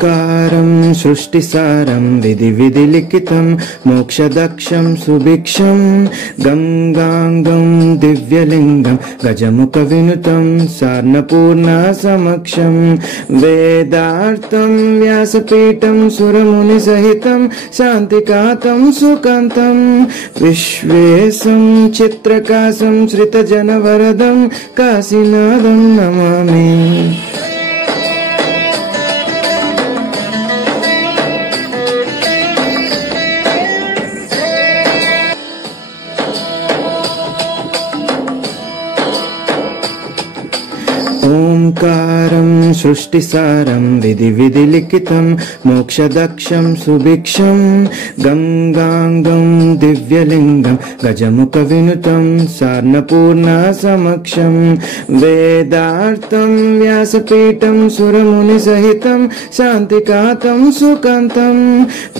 ఓంకారం సృష్టిసారం విధి విధిలిఖితం మోక్షదక్షం సుభిక్షం గంగాంగం దివ్యలింగం గజముఖ వినుతం సార్ణపూర్ణ సమక్షం వేదార్థం వ్యాసపీఠం సురముని సహితం శాంతికాతం సుకాంతం విశ్వేశం చిత్రకాశం శ్రితజనవరదం కాశీనాథం నమామి. ఓంకారం సృష్టిసారం విధి విధిలిఖితం మోక్షదక్షం సుభిక్షం గంగాంగం దివ్యలింగం గజముఖ వినుతం సార్ణపూర్ణ సమక్షం వేదార్థం వ్యాసపీఠం సురముని సహితం శాంతికాతం సుకాంతం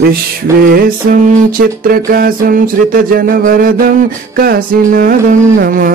విశ్వేశం చిత్రకాశం శ్రితజనవరదం కాశీనాథం నమామి.